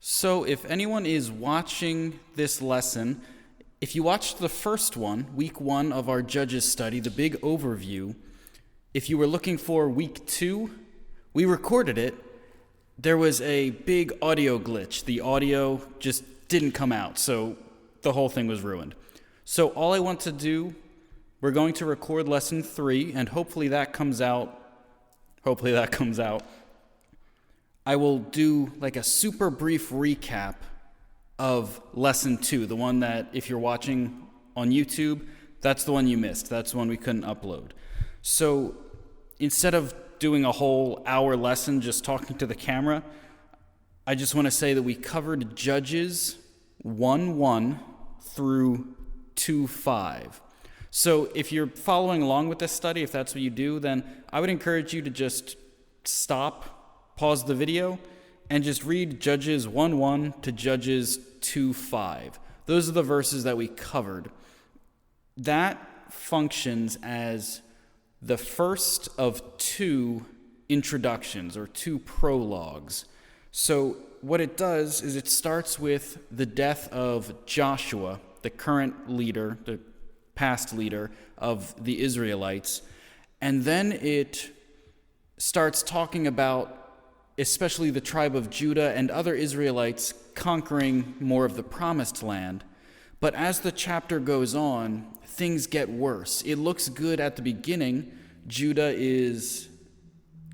So if anyone is watching this lesson, if you watched the first one, week 1 of our Judges study, the big overview, if you were looking for week 2, we recorded it. There was a big audio glitch. The audio just didn't come out, so the whole thing was ruined. So all I want to do, we're going to record lesson 3, and hopefully that comes out. I will do like a super brief recap of lesson 2, the one that if you're watching on YouTube, that's the one you missed. That's the one we couldn't upload. So instead of doing a whole hour lesson just talking to the camera, I just want to say that we covered Judges 1:1 through 2:5. So if you're following along with this study, if that's what you do, then I would encourage you to just pause the video, and just read Judges 1:1 to Judges 2:5. Those are the verses that we covered. That functions as the first of 2 introductions or 2 prologues. So what it does is it starts with the death of Joshua, the current leader, the past leader of the Israelites, and then it starts talking about especially the tribe of Judah and other Israelites conquering more of the promised land. But as the chapter goes on, things get worse. It looks good at the beginning. Judah is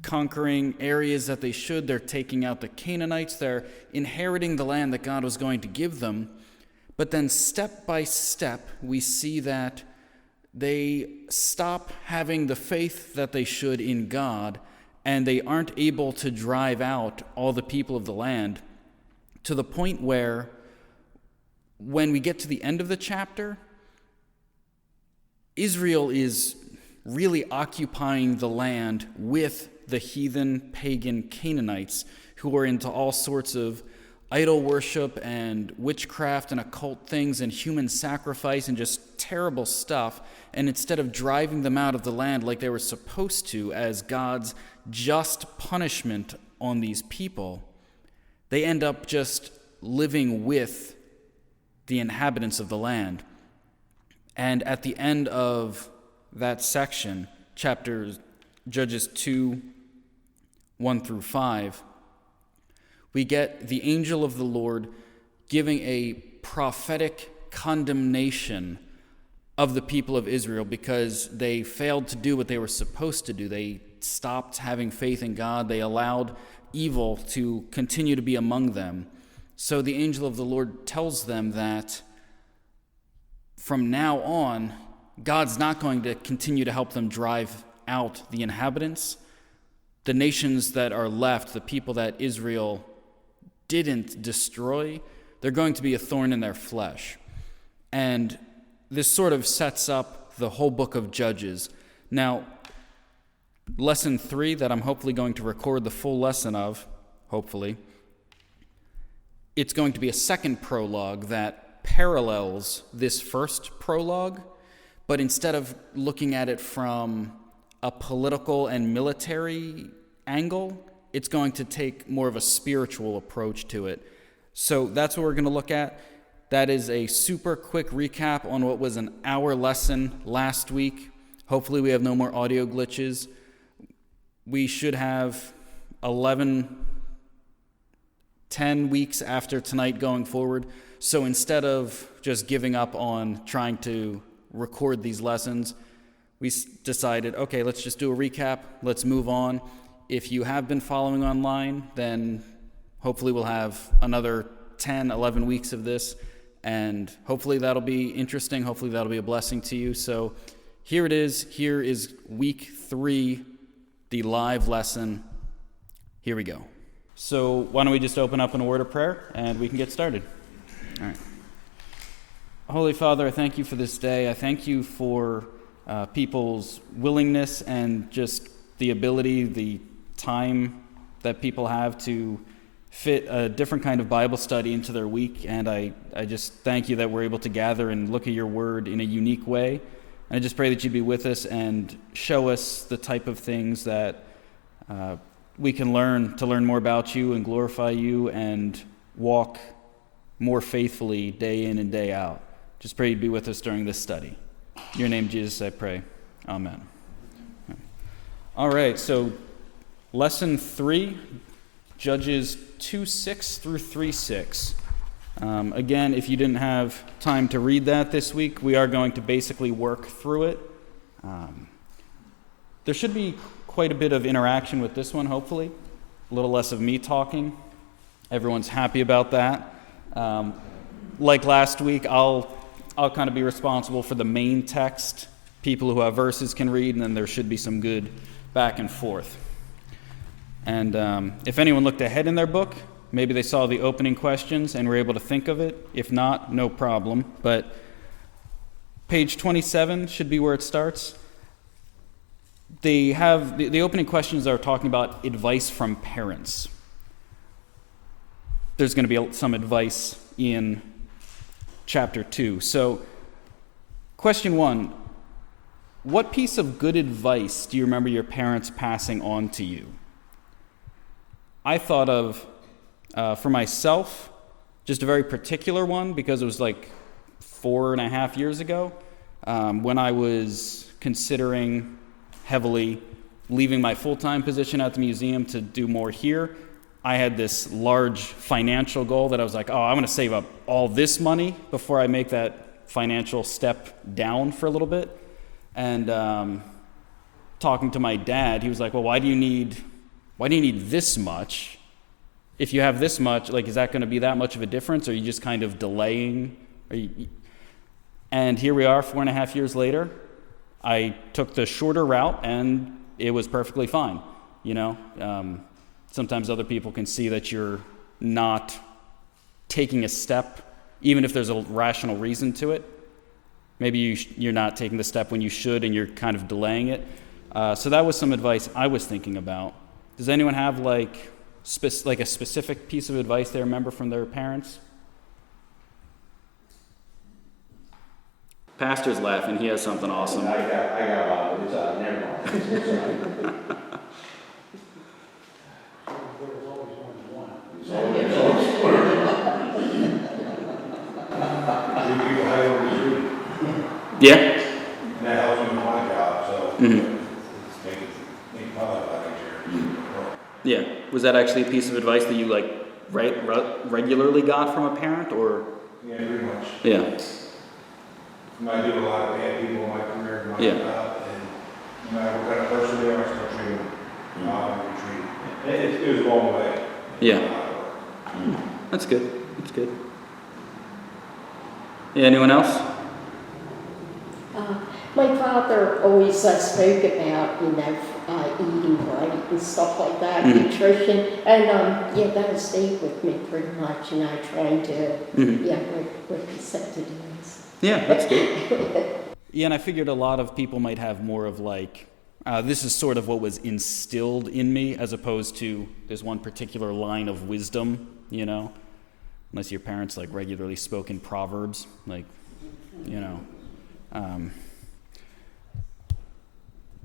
conquering areas that they should. They're taking out the Canaanites. They're inheriting the land that God was going to give them. But then step by step, we see that they stop having the faith that they should in God, and they aren't able to drive out all the people of the land, to the point where when we get to the end of the chapter, Israel is really occupying the land with the heathen pagan Canaanites who are into all sorts of idol worship and witchcraft and occult things and human sacrifice and just terrible stuff. And instead of driving them out of the land like they were supposed to as God's just punishment on these people, they end up just living with the inhabitants of the land. And at the end of that section, Judges 2:1 through 5, we get the angel of the Lord giving a prophetic condemnation of the people of Israel because they failed to do what they were supposed to do. They stopped having faith in God. They allowed evil to continue to be among them. So the angel of the Lord tells them that from now on, God's not going to continue to help them drive out the inhabitants. The nations that are left, the people that Israel didn't destroy, they're going to be a thorn in their flesh. And this sort of sets up the whole book of Judges. Now, lesson 3 that I'm hopefully going to record the full lesson of, hopefully, it's going to be a second prologue that parallels this first prologue, but instead of looking at it from a political and military angle, it's going to take more of a spiritual approach to it. So that's what we're going to look at. That is a super quick recap on what was an hour lesson last week. Hopefully we have no more audio glitches. We should have 10 weeks after tonight going forward. So instead of just giving up on trying to record these lessons, we decided, okay, let's just do a recap. Let's move on. If you have been following online, then hopefully we'll have another 10, 11 weeks of this, and hopefully that'll be interesting. Hopefully that'll be a blessing to you. So here it is. Here is week 3, the live lesson. Here we go. So why don't we just open up in a word of prayer, and we can get started. All right. Holy Father, I thank you for this day. I thank you for people's willingness and just the ability, the time that people have to fit a different kind of Bible study into their week. And I just thank you that we're able to gather and look at your word in a unique way. And I just pray that you'd be with us and show us the type of things that we can learn to learn more about you and glorify you and walk more faithfully day in and day out. Just pray you'd be with us during this study. In your name, Jesus, I pray. Amen. All right, so lesson 3, Judges 2:6 through 3:6. Again, if you didn't have time to read that this week, we are going to basically work through it. There should be quite a bit of interaction with this one, hopefully. A little less of me talking. Everyone's happy about that. Like last week, I'll kind of be responsible for the main text. People who have verses can read, and then there should be some good back and forth. And if anyone looked ahead in their book, maybe they saw the opening questions and were able to think of it. If not, no problem. But page 27 should be where it starts. They have the opening questions are talking about advice from parents. There's going to be some advice in chapter 2. So, question 1, what piece of good advice do you remember your parents passing on to you? I thought of, for myself, just a very particular one because it was like 4.5 years ago when I was considering heavily leaving my full-time position at the museum to do more here. I had this large financial goal that I was like, I'm going to save up all this money before I make that financial step down for a little bit. And talking to my dad, he was like, well, why do you need this much? If you have this much, like, is that going to be that much of a difference? Or are you just kind of delaying? And here we are 4.5 years later. I took the shorter route, and it was perfectly fine. Sometimes other people can see that you're not taking a step, even if there's a rational reason to it. Maybe you're not taking the step when you should, and you're kind of delaying it. So that was some advice I was thinking about. Does anyone have like a specific piece of advice they remember from their parents? Pastor's laughing. He has something awesome. I got one. It's never mind. Yeah. And that helps me with my job, so it's make public about it. Yeah. Was that actually a piece of advice that you regularly got from a parent, or? Yeah, pretty much. Yeah. I do a lot of bad people in my career, in my job, and no matter what kind of person they are, I still treat them how I treat them. It was a long way. Yeah. That's good. That's good. Yeah, anyone else? My father always spoke about, eating right and stuff like that, nutrition, and that stayed with me pretty much, trying to, what he said to do. Yeah, that's good. Yeah, and I figured a lot of people might have more of this is sort of what was instilled in me, as opposed to there's one particular line of wisdom, unless your parents regularly spoke in proverbs,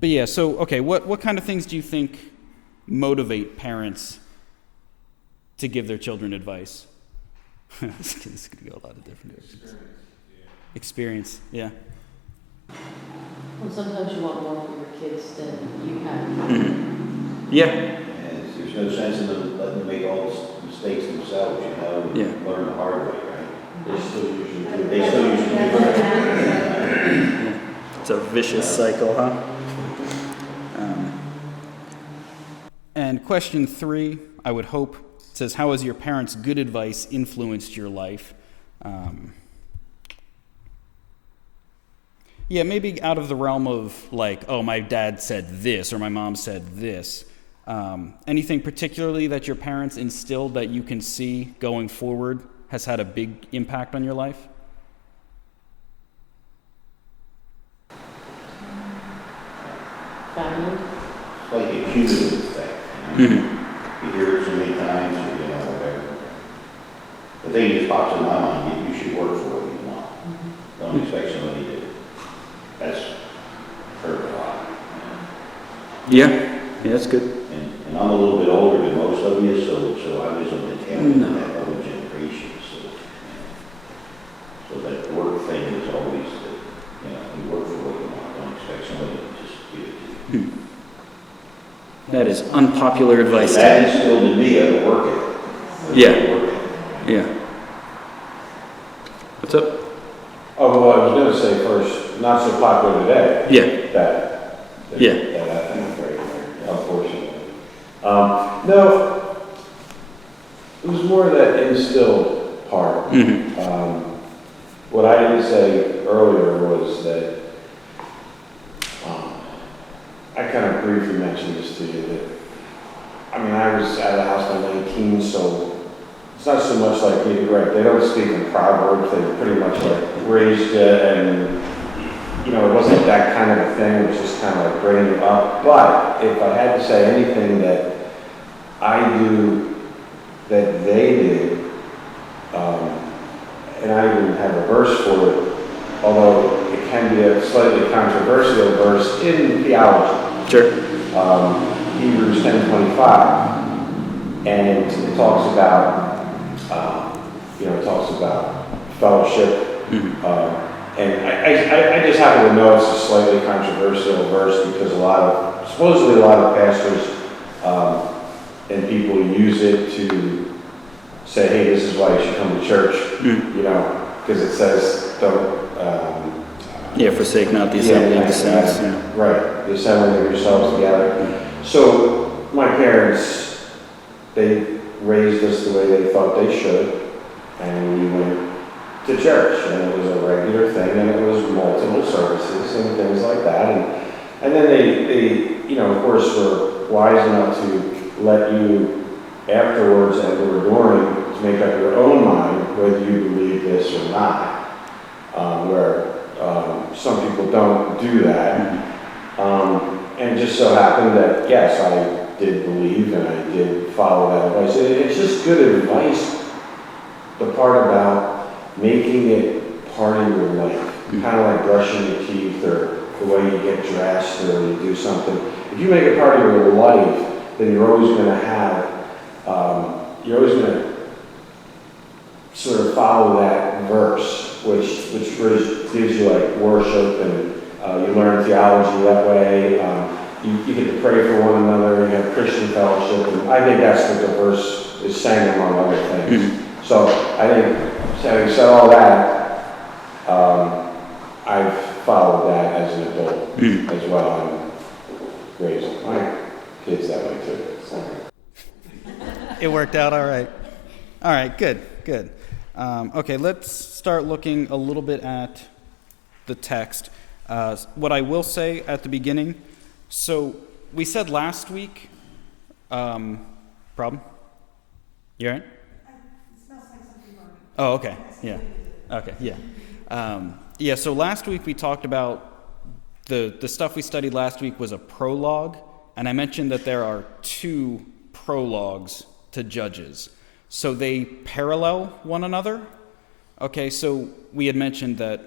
But yeah, so, okay, what kind of things do you think motivate parents to give their children advice? This could go a lot of different directions. Experience, yeah. Well, sometimes you want more for your kids than you have. Mm-hmm. Yeah. And there's no sense in them letting them make all the mistakes themselves, learn the hard way, right? They still usually do it. It's a vicious cycle, huh? And question 3, I would hope, says, how has your parents' good advice influenced your life? Yeah, maybe out of the realm of my dad said this or my mom said this. Anything particularly that your parents instilled that you can see going forward has had a big impact on your life? Family. Like a cumulative effect. Mm-hmm. You hear it so many times, whatever. The thing that pops in my mind, you should work for what you want. Don't expect somebody to. That's hurt a lot. Yeah, that's good. And I'm a little bit older than most of you, so I was on the tail end of that whole generation. That is unpopular advice. That instilled in me to work it. Yeah. Yeah. What's up? Oh, well, I was gonna say first, not so popular today. Yeah. That Yeah. that thing, right, unfortunately. No, it was more that instilled part. What I didn't say earlier was that, I kind of briefly mentioned this to you, that, I mean, I was out of the house by 19, so it's not so much like, you're right, they don't speak in proverbs, they pretty much like raised it, and, you know, it wasn't that kind of a thing, it was just kind of like bringing you up. But if I had to say anything that I do that they did, and I even have a verse for it, although it can be a slightly controversial verse in theology. Sure. Hebrews 10:25, and it talks about, fellowship. And I just happen to know it's a slightly controversial verse because supposedly a lot of pastors and people use it to say, hey, this is why you should come to church, you know, because it says don't. Forsake not the assembly of the saints. Yeah. Right, the assembly of yourselves together. So my parents, they raised us the way they thought they should, and we went to church, and it was a regular thing, and it was multiple services and things like that, and then they you know, of course, were wise enough to let you afterwards and or during to make up your own mind whether you believe this or not, where some people don't do that. And it just so happened that, yes, I did believe and I did follow that advice. It's just good advice, the part about making it part of your life, kind of like brushing your teeth or the way you get dressed or you do something. If you make it part of your life, then you're always going to have, you're always going to sort of follow that verse, which gives you like worship, and you learn theology that way. You get to pray for one another, you have Christian fellowship, and I think that's what the verse is saying among other things. So I think, having said all that, I've followed that as an adult as well, and raised my kids that way too. So. It worked out all right. All right, good. Okay, let's start looking a little bit at the text. What I will say at the beginning, so we said last week, problem? You all right? It smells like something burning. Oh, okay, yeah. Okay, yeah. So last week we talked about the stuff we studied last week was a prologue, and I mentioned that there are 2 prologues to Judges. So they parallel one another. Okay, so we had mentioned that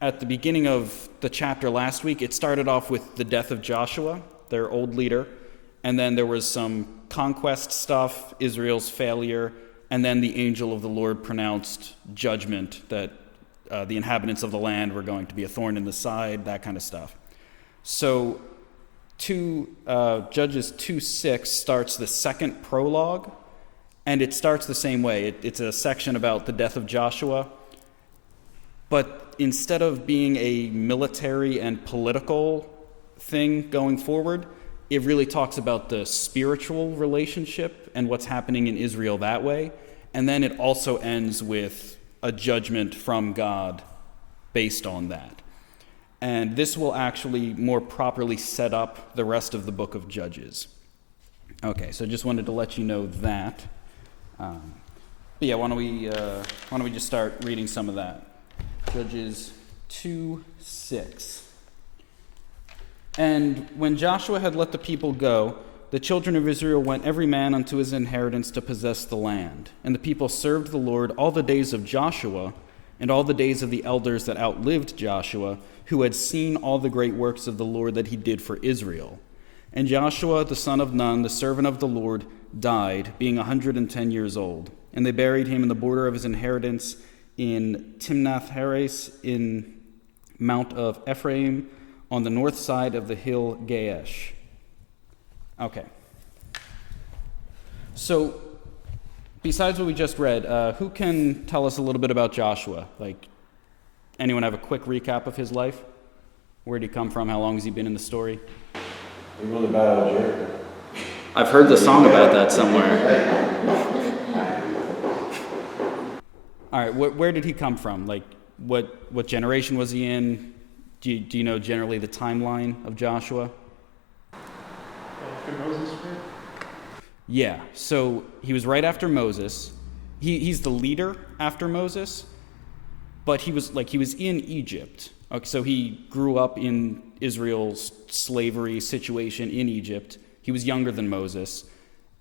at the beginning of the chapter last week, it started off with the death of Joshua, their old leader, and then there was some conquest stuff, Israel's failure, and then the angel of the Lord pronounced judgment that the inhabitants of the land were going to be a thorn in the side, that kind of stuff. So Judges 2:6 starts the second prologue, and it starts the same way. It's a section about the death of Joshua, but instead of being a military and political thing going forward, it really talks about the spiritual relationship and what's happening in Israel that way. And then it also ends with a judgment from God based on that. And this will actually more properly set up the rest of the book of Judges. Okay, so just wanted to let you know that. But yeah, why don't we just start reading some of that? Judges 2:6. And when Joshua had let the people go, the children of Israel went every man unto his inheritance to possess the land. And the people served the Lord all the days of Joshua, and all the days of the elders that outlived Joshua, who had seen all the great works of the Lord that he did for Israel. And Joshua, the son of Nun, the servant of the Lord, died, being 110 years old. And they buried him in the border of his inheritance in Timnath-Heres in Mount of Ephraim, on the north side of the hill Gaash. Okay. So, besides what we just read, who can tell us a little bit about Joshua? Like, anyone have a quick recap of his life? Where did he come from? How long has he been in the story? He won the Battle of Jericho. I've heard the song about that somewhere. All right, where did he come from? Like, what generation was he in? Do you know generally the timeline of Joshua? After Moses, right? Yeah, so he was right after Moses. He's the leader after Moses, but he was in Egypt. Okay, so he grew up in Israel's slavery situation in Egypt. He was younger than Moses,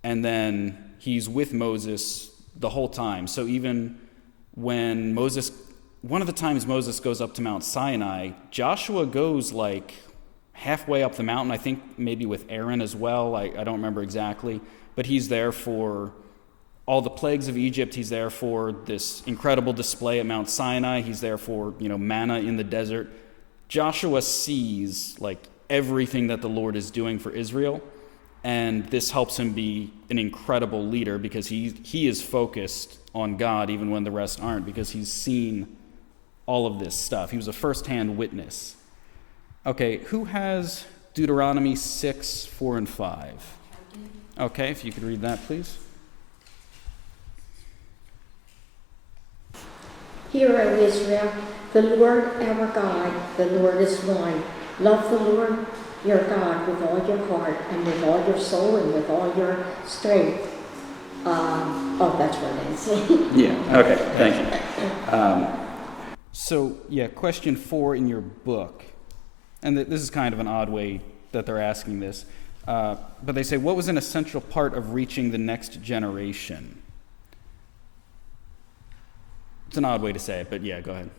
and then he's with Moses the whole time. So even when one of the times Moses goes up to Mount Sinai, Joshua goes like halfway up the mountain, I think maybe with Aaron as well. I don't remember exactly, but he's there for all the plagues of Egypt. He's there for this incredible display at Mount Sinai. He's there for, manna in the desert. Joshua sees like everything that the Lord is doing for Israel, and this helps him be an incredible leader because he is focused on God even when the rest aren't, because he's seen all of this stuff. He was a first-hand witness. Okay, who has Deuteronomy 6, 4, and 5? Okay, if you could read that, please. Hear, O Israel, the Lord our God, the Lord is one. Love the Lord your God with all your heart and with all your soul and with all your strength. That's what it is. Yeah, okay, thank you. Question 4 in your book, and this is kind of an odd way that they're asking this, but they say, what was an essential part of reaching the next generation? It's an odd way to say it, but yeah, go ahead.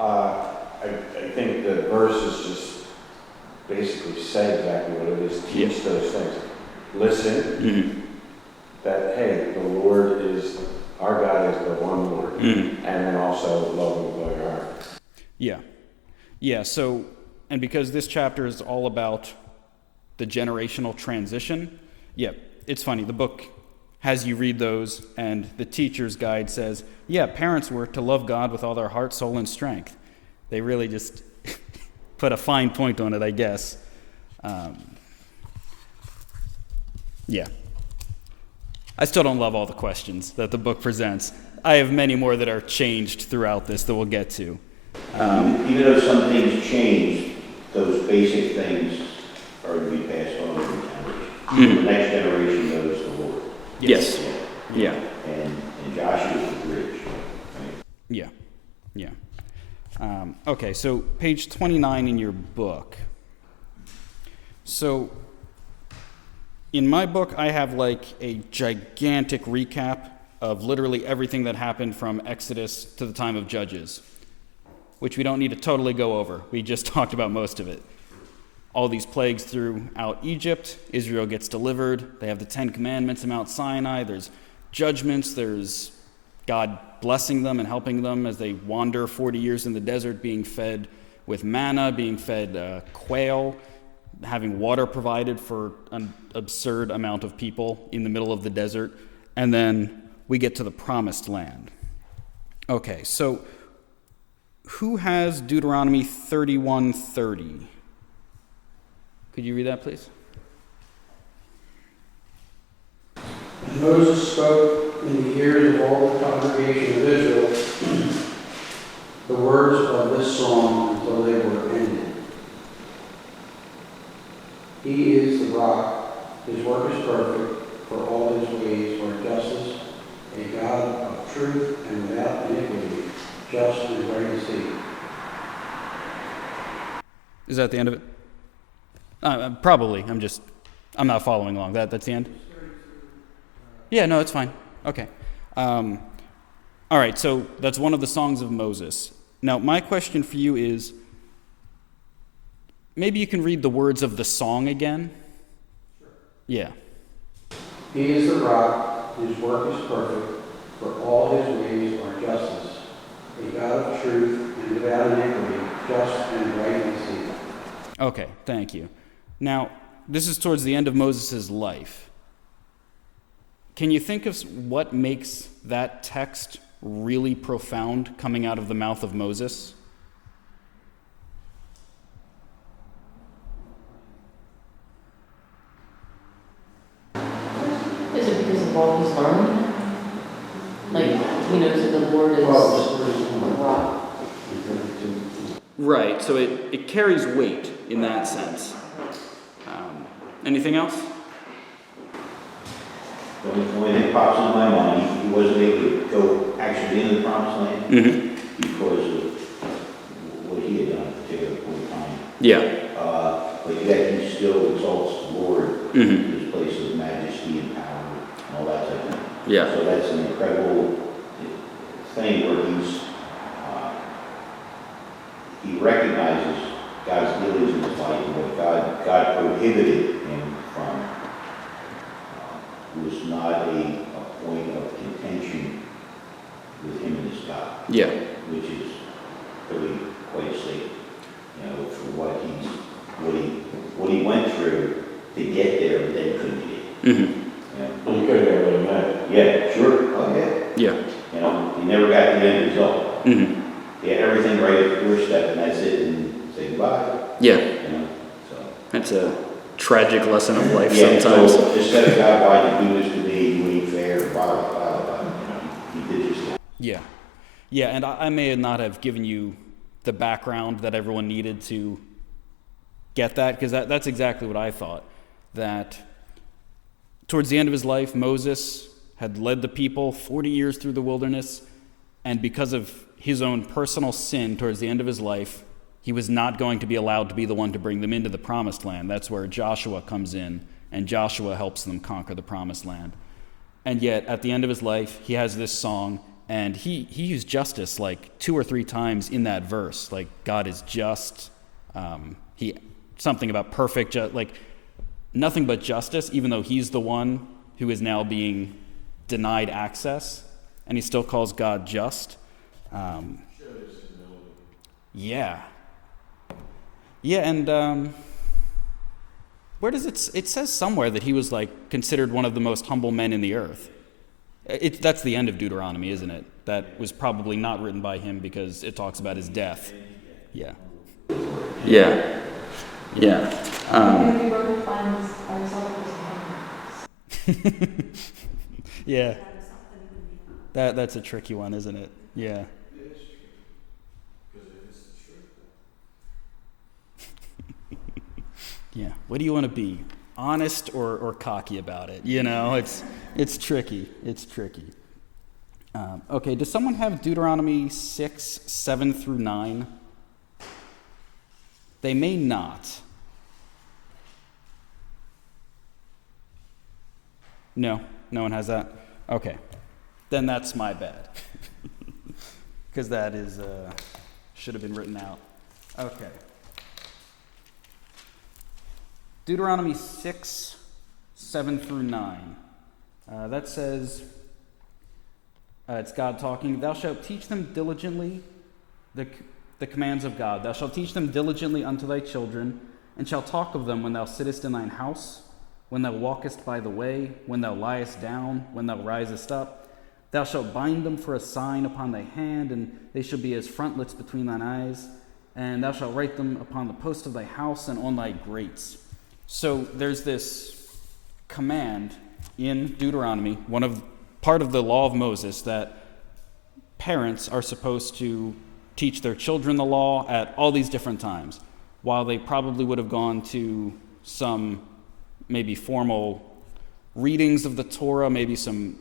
I think the verses just basically say exactly what it is. Teach those things. Listen, that, hey, the Lord is, our God is the one Lord. And then also love Him with all your heart. Yeah, so, and because this chapter is all about the generational transition, it's funny, the book has you read those, and the teacher's guide says, parents were to love God with all their heart, soul, and strength. They really just put a fine point on it, I guess. I still don't love all the questions that the book presents. I have many more that are changed throughout this that we'll get to. Even though some things change, those basic things are to be passed on to the generation. The next generation knows the Lord. Yes. Yeah. And Joshua is the bridge. Right? Yeah. Okay, so page 29 in your book. So in my book, I have like a gigantic recap of literally everything that happened from Exodus to the time of Judges, which we don't need to totally go over. We just talked about most of it. All these plagues throughout Egypt, Israel gets delivered, they have the 10 Commandments in Mount Sinai, there's judgments, there's God blessing them and helping them as they wander 40 years in the desert, being fed with manna, being fed quail, having water provided for an absurd amount of people in the middle of the desert, and then we get to the Promised Land. Okay, so who has Deuteronomy 31:30? Could you read that, please? And Moses spoke in the ears of all the congregation of Israel the words of this song until they were ended. He is the rock, his work is perfect, for all his ways are justice, a God of truth and without iniquity, just and right to see. Is that the end of it? Probably. I'm not following along. That's the end? Yeah, no, it's fine. Okay. All right, so that's one of the songs of Moses. Now, my question for you is, maybe you can read the words of the song again? Yeah. He is the rock, whose work is perfect, for all his ways are justice, a God of truth and without iniquity, just and right to see. Okay, thank you. Now, this is towards the end of Moses' life. Can you think of what makes that text really profound coming out of the mouth of Moses? Is it because of all he's learning? Like, he knows that the Lord is a rock. Right, so it carries weight in that sense. Anything else? The only thing that pops into my mind, he wasn't able to go actually into the promised land Mm-hmm. because of what he had done at a particular point in time. Yeah. But yet he still exalts the Lord Mm-hmm. in his place of majesty and power and all that type of thing. Yeah. So that's an incredible thing where he recognizes God's dealings in his life and what God prohibited him from was not a point of contention with him and his God. Yeah. Which is really quite a statement, for what he went through to get there, but then couldn't get. Mm-hmm. Well, you could have got really mad. Yeah, sure. Oh, yeah. Yeah. He never got the end result. Mm-hmm. He had everything right at the doorstep, and that's it, and say goodbye. Yeah. So. That's a tragic lesson of life Yeah, sometimes. so instead of God, why you do this to me, you ain't fair, blah, blah, blah, blah, he did just that. Yeah. Yeah, and I may not have given you the background that everyone needed to get that, because that's exactly what I thought. That towards the end of his life, Moses had led the people 40 years through the wilderness, and because of his own personal sin towards the end of his life, he was not going to be allowed to be the one to bring them into the promised land. That's where Joshua comes in, and Joshua helps them conquer the promised land. And yet, at the end of his life, he has this song, and he used justice like 2 or 3 times in that verse. Like, God is just. Something about perfect, like nothing but justice, even though he's the one who is now being denied access, and he still calls God just. Yeah. Yeah, and where does it says somewhere that he was like considered one of the most humble men in the earth. That's the end of Deuteronomy, isn't it? That was probably not written by him because it talks about his death. Yeah. Yeah. Yeah. Yeah. That's a tricky one, isn't it? Yeah. Yeah. What do you want to be? Honest or cocky about it? It's tricky. It's tricky. Okay, does someone have Deuteronomy 6, 7 through 9? They may not. No one has that? Okay. Then that's my bad. Because that is, should have been written out. Okay. Deuteronomy 6, 7 through 9. That says, it's God talking, "Thou shalt teach them diligently the commands of God. Thou shalt teach them diligently unto thy children, and shalt talk of them when thou sittest in thine house, when thou walkest by the way, when thou liest down, when thou risest up. Thou shalt bind them for a sign upon thy hand, and they shall be as frontlets between thine eyes. And thou shalt write them upon the post of thy house and on thy grates." So there's this command in Deuteronomy, part of the law of Moses, that parents are supposed to teach their children the law at all these different times. While they probably would have gone to some maybe formal readings of the Torah, maybe some,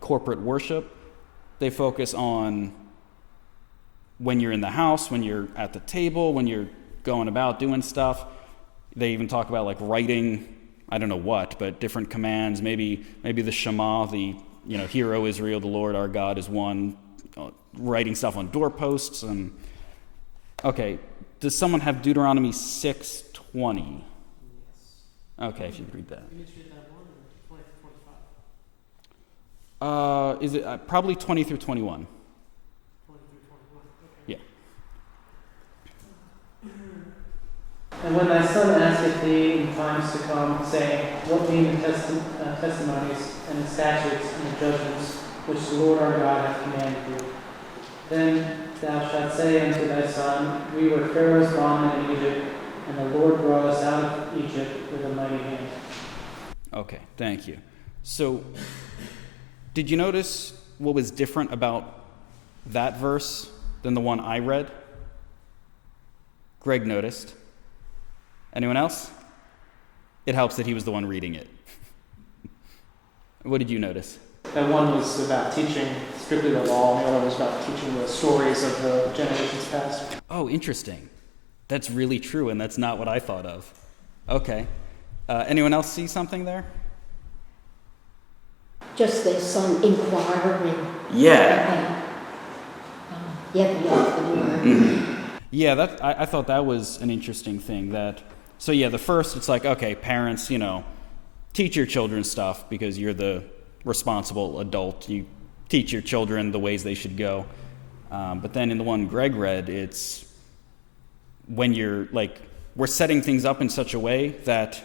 corporate worship, they focus on when you're in the house, when you're at the table, when you're going about doing stuff. They even talk about like writing, I don't know what, but different commands, maybe the Shema, Hear, O Israel, the Lord our God is one, writing stuff on doorposts. And okay, does someone have Deuteronomy 6:20? Okay, if you could read that. Is it probably 20 through 21? 20 through 21. Okay. Yeah. And when thy son asketh thee in times to come, saying, What mean the testimonies and the statutes and the judgments which the Lord our God hath commanded thee? Then thou shalt say unto thy son, We were Pharaoh's bondmen in Egypt, and the Lord brought us out of Egypt with a mighty hand. Okay, thank you. So, did you notice what was different about that verse than the one I read? Greg noticed. Anyone else? It helps that he was the one reading it. What did you notice? That one was about teaching strictly the law, and the other was about teaching the stories of the generations past. Oh, interesting. That's really true, and that's not what I thought of. Okay. Anyone else see something there? Just there's some inquiring. Yeah. The word. Yeah, I thought that was an interesting thing. So the first, it's like, okay, parents, teach your children stuff because you're the responsible adult. You teach your children the ways they should go. But then in the one Greg read, it's when you're we're setting things up in such a way that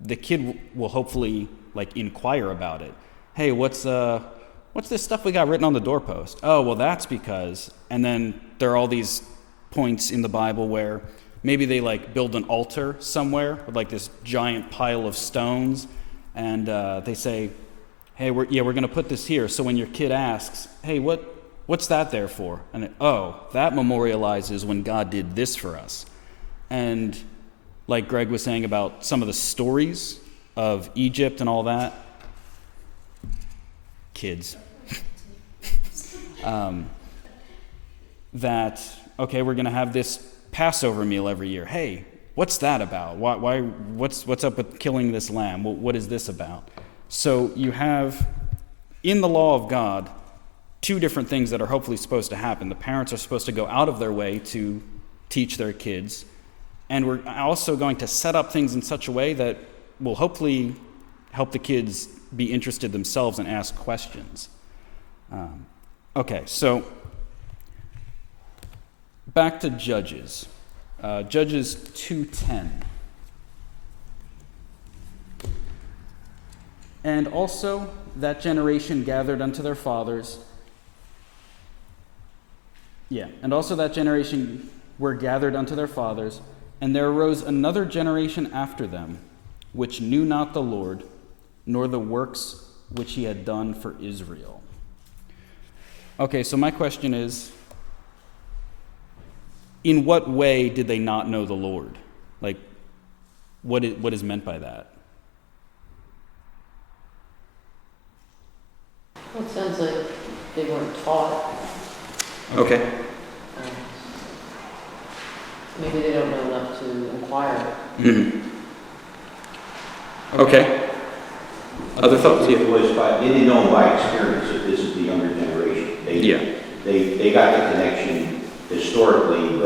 the kid will hopefully inquire about it. Hey, what's this stuff we got written on the doorpost? Oh, well, that's because, and then there are all these points in the Bible where maybe they build an altar somewhere with this giant pile of stones, and they say, hey, we're going to put this here. So when your kid asks, hey, what's that there for? And that memorializes when God did this for us. And like Greg was saying about some of the stories of Egypt and all that, kids, that, okay, we're going to have this Passover meal every year. Hey, what's that about? What's up with killing this lamb? What is this about? So you have, in the law of God, two different things that are hopefully supposed to happen. The parents are supposed to go out of their way to teach their kids, and we're also going to set up things in such a way that will hopefully help the kids be interested themselves and ask questions. Okay, so back to Judges. Judges 2:10. And also that generation gathered unto their fathers. And also that generation were gathered unto their fathers, and there arose another generation after them, which knew not the Lord, nor the works which he had done for Israel. Okay, so my question is, in what way did they not know the Lord? What is meant by that? Well, it sounds like they weren't taught. Okay. Maybe they don't know enough to inquire. Mm-hmm. Okay. Other thoughts? It was they didn't know by experience that this is the younger generation. They got the connection historically,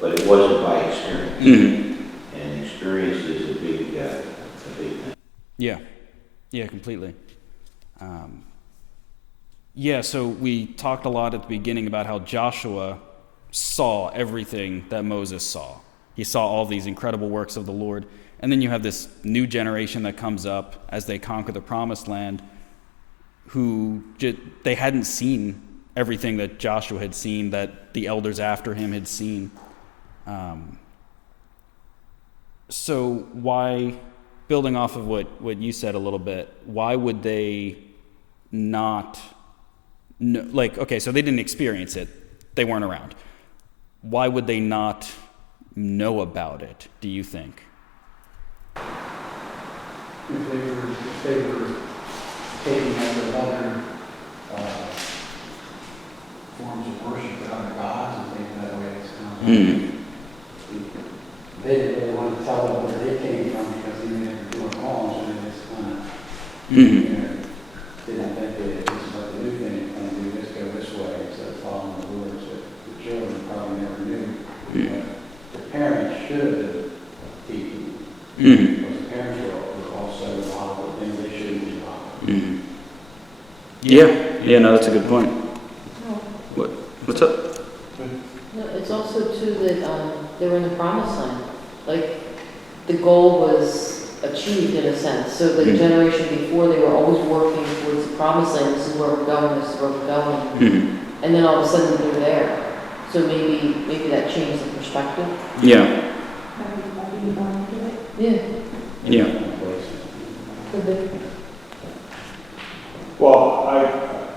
but it wasn't by experience. Mm-hmm. And experience is a big thing. Yeah, completely. So we talked a lot at the beginning about how Joshua saw everything that Moses saw. He saw all these incredible works of the Lord. And then you have this new generation that comes up as they conquer the promised land who they hadn't seen everything that Joshua had seen, that the elders after him had seen. So why, building off of what you said a little bit, why would they not know, so they didn't experience it, they weren't around. Why would they not know about it, do you think? If they were taking other modern forms of worship to other gods and things that way, it's kind of they didn't really want to tell them where they came from because even if they're doing wrong, so they just kind of didn't think that this is what the new thing is going to do, this go this way instead of following the rules that the children probably never knew. But the parents should have been teaching. Because the parents were also involved with things they shouldn't be involved with. No, that's a good point. What's up? No, it's also too that they were in the promised land. the goal was achieved in a sense. So the generation before, they were always working towards the promised land. This is where we're going. This is where we're going. And then all of a sudden they're there. So maybe that changed the perspective. Yeah. Yeah. Yeah. Could be. Well,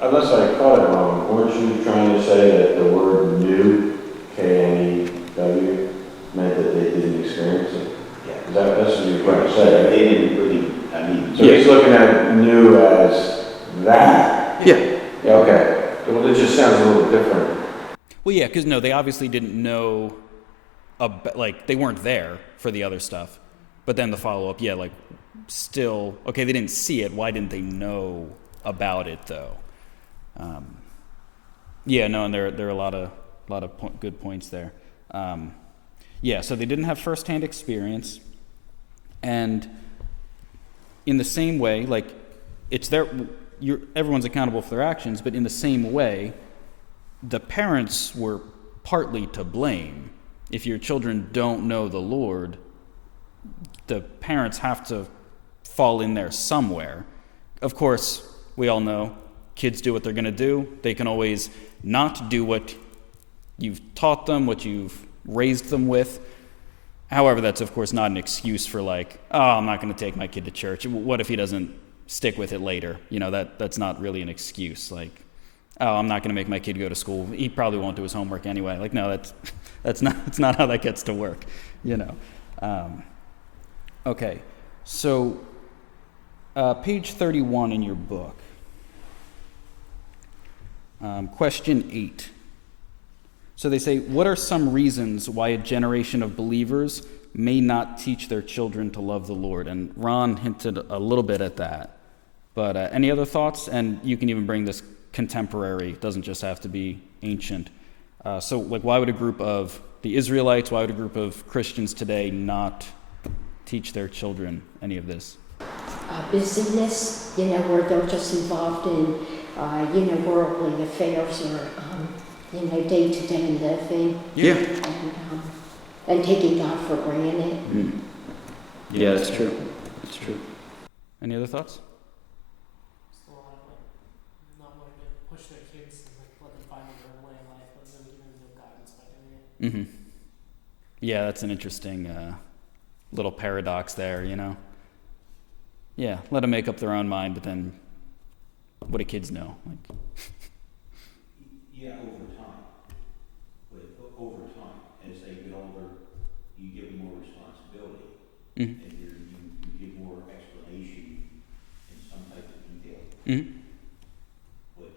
unless I caught it wrong, weren't you trying to say that the word new, K-N-E-W, meant that they didn't experience it? Yeah. That's what you're trying to say? They didn't really, I mean. So he's looking at new as that? Yeah. Yeah, okay. Well, it just sounds a little different. Well, yeah, because no, they obviously didn't know, like, they weren't there for the other stuff. But then the follow-up, yeah, like, still, okay, they didn't see it. Why didn't they know about it, though? Yeah, no, and there are a lot of good points there. Yeah, so they didn't have firsthand experience. And in the same way, like, it's their, everyone's accountable for their actions, but in the same way, the parents were partly to blame. If your children don't know the Lord, the parents have to fall in there somewhere. Of course, we all know kids do what they're going to do. They can always not do what you've taught them, what you've raised them with. However, that's of course not an excuse for like, oh, I'm not going to take my kid to church. What if he doesn't stick with it later? You know, that's not really an excuse. Like, oh, I'm not going to make my kid go to school. He probably won't do his homework anyway. Like, no, that's not how that gets to work, you know. Okay, so page 31 in your book, question 8. So they say, what are some reasons why a generation of believers may not teach their children to love the Lord? And Ron hinted a little bit at that. But any other thoughts? And you can even bring this contemporary. It doesn't just have to be ancient. So like, why would a group of the Israelites, why would a group of Christians today not teach their children any of this? Busyness, you know, where they're just involved in, you know, worldly affairs or, you know, day-to-day living. Yeah. And taking God for granted. Mm. Yeah, that's true. That's true. Any other thoughts? Just a lot of like not wanting to push their kids and like let them find their own way in life, but them giving them guidance by doing it. Mm-hmm. Yeah, that's an interesting little paradox there, you know? Yeah, let them make up their own mind, but then what do kids know? Like, yeah, over time. But over time, as they get older, you give them more responsibility. mm-hmm. And you give more explanation in some type of detail. Mm-hmm. But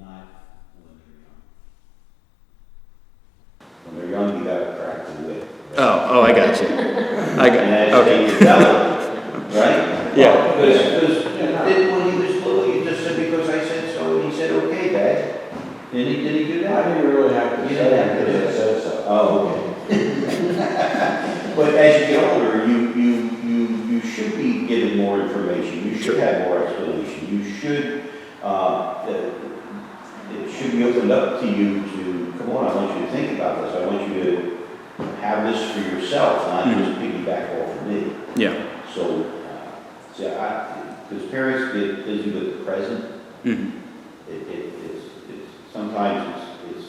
not when they're young. When they're young, you gotta crack the whip. Right? Oh, I got you. And as they develop, right? Yeah. Because when he was little, you just said, because I said so, and he said, okay, Dad. Did he do that? I didn't really have to You say didn't that have to because do I said so. Oh, okay. But as you get older, you should be given more information. You should have more explanation. You should, it should be opened up to you to, come on, I want you to think about this. I want you to have this for yourself, not just piggyback off of me. Yeah. So, because parents get busy with the present, Mm-hmm. it's sometimes it's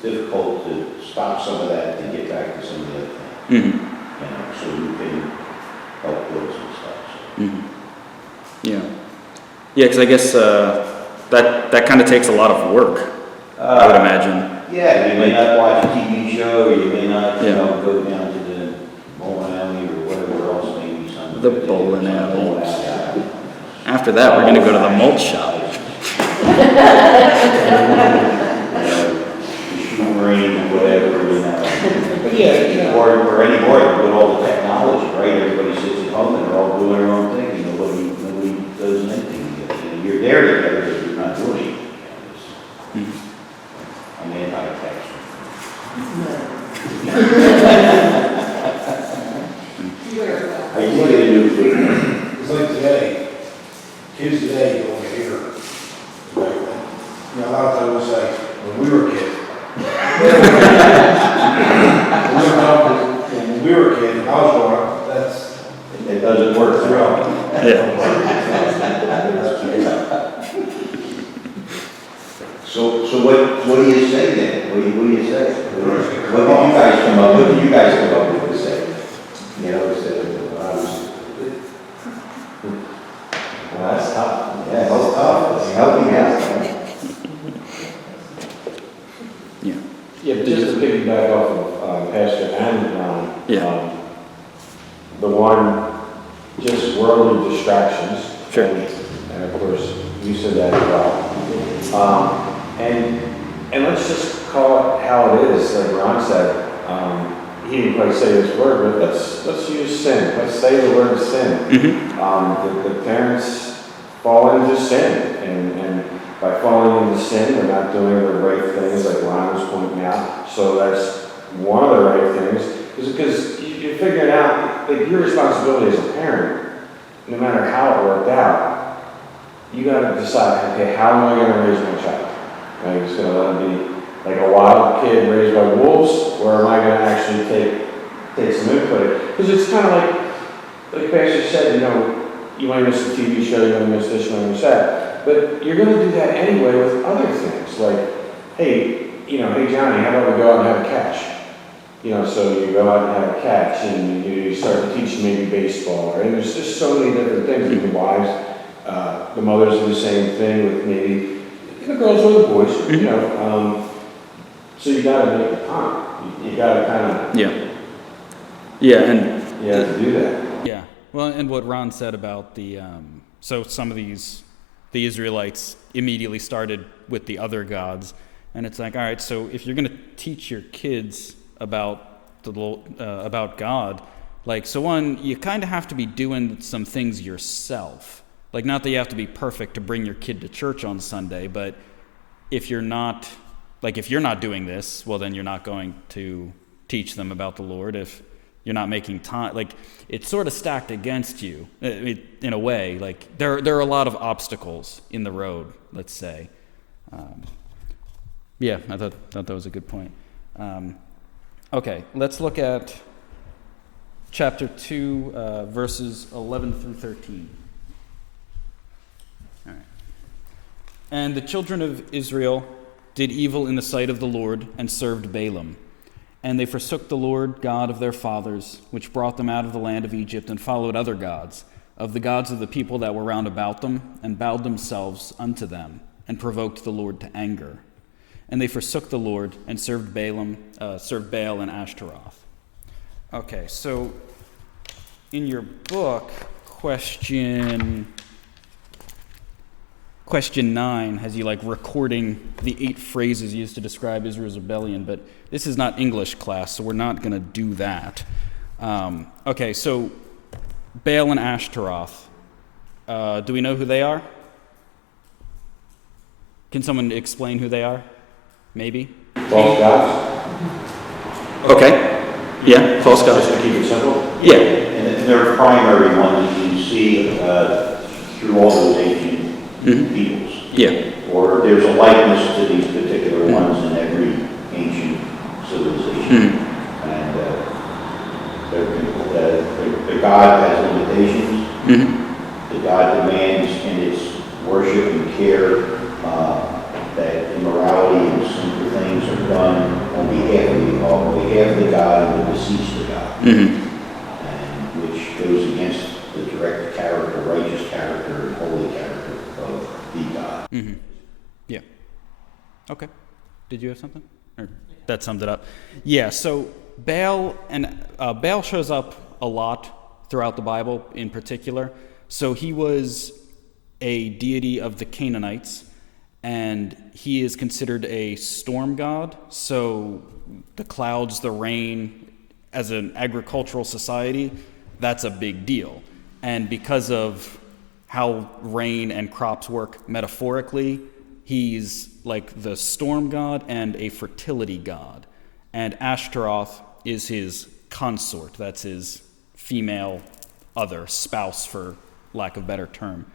difficult to stop some of that and get back to some of the other things. Mm-hmm. You know, so you can help build some stuff. So. Mm-hmm. Yeah. Yeah, because I guess that kind of takes a lot of work, I would imagine. Yeah, you may not watch a TV show, or you may not, Yeah. go down to the bowling alley or whatever else maybe some. The bowling alley. Bowling alley. After that, we're going to go to the mulch shop. Shooting or whatever, you know. But yeah. Or anymore, with all the technology, right? Everybody sits at home and they're all doing their own thing, and nobody does anything. You know, you're there together, but you're not doing anything. You know, I'm anti-attachment. I do get a new food. It's like today, kids today don't hear. Like, you know, a lot of times we say, when we were kids. When we were kids, I was growing up, So what do you say then? What do you say? What did you guys come up? What did you guys come up with to say? You know, That's tough. yeah, that's tough. It's helping out. Yeah. Yeah, but just to piggyback off of Pastor and Ron, Yeah. The one, just worldly distractions. Sure. And of course, you said that as well. And let's just call it how it is, like Ron said. He didn't quite say this word, but let's use sin. Let's say the word sin. Mm-hmm. The parents fall into sin, and by falling into sin, they're not doing the right things, like Ron was pointing out. So that's one of the right things, because you're figuring out, like, your responsibility as a parent, no matter how it worked out, you got to decide, okay, how am I going to raise my child? Am I just going to let him be like a wild kid raised by wolves, or am I going to actually take some input? Because it's kind of like Pastor said, you know, you might miss a TV show, you might miss this, you might miss that, but you're going to do that anyway with other things, like, hey Johnny, how about we go out and have a catch? You know, so you go out and have a catch, and you start to teach maybe baseball, and there's just so many different things. The wives, the mothers do the same thing with maybe the girls or the boys, you know. So you got to make the time. You got to kind of And you have to do that. yeah. Well, and what Ron said about so some of the Israelites immediately started with the other gods, and it's like, all right, so if you're going to teach your kids about God, like, so one, you kind of have to be doing some things yourself. Like, not that you have to be perfect to bring your kid to church on Sunday, but if you're not doing this, well, then you're not going to teach them about the Lord. If you're not making time, like, it's sort of stacked against you in a way. Like, there are a lot of obstacles in the road, let's say. I thought that was a good point. Okay, let's look at chapter 2, verses 11 through 13. All right. And the children of Israel did evil in the sight of the Lord and served Balaam. And they forsook the Lord God of their fathers, which brought them out of the land of Egypt, and followed other gods, of the gods of the people that were round about them, and bowed themselves unto them, and provoked the Lord to anger. And they forsook the Lord and served Baal and Ashtaroth. Okay, so in your book, question 9 has you like recording the 8 phrases used to describe Israel's rebellion, but this is not English class, so we're not going to do that. Okay, so Baal and Ashtaroth. Do we know who they are? Can someone explain who they are? Maybe? False gods. Okay. Yeah, false gods. Just to keep it simple. Yeah. And they're primary ones that you see through all those ancient peoples. Yeah. Or there's a likeness to these particular ones in every ancient civilization. And the God has limitations. The God demands in its worship and care that immorality and sinful things are done on behalf of the God and to beseech the God. And which goes against the direct character, righteous character, and holy character of the God. Yeah. Okay. Did you have something? Or that summed it up. Yeah, so Baal shows up a lot throughout the Bible in particular. So he was a deity of the Canaanites, and he is considered a storm god. So the clouds, the rain, as an agricultural society, that's a big deal. And because of how rain and crops work metaphorically, he's like the storm god and a fertility god. And Ashtaroth is his consort. That's his female other, spouse, for lack of a better term.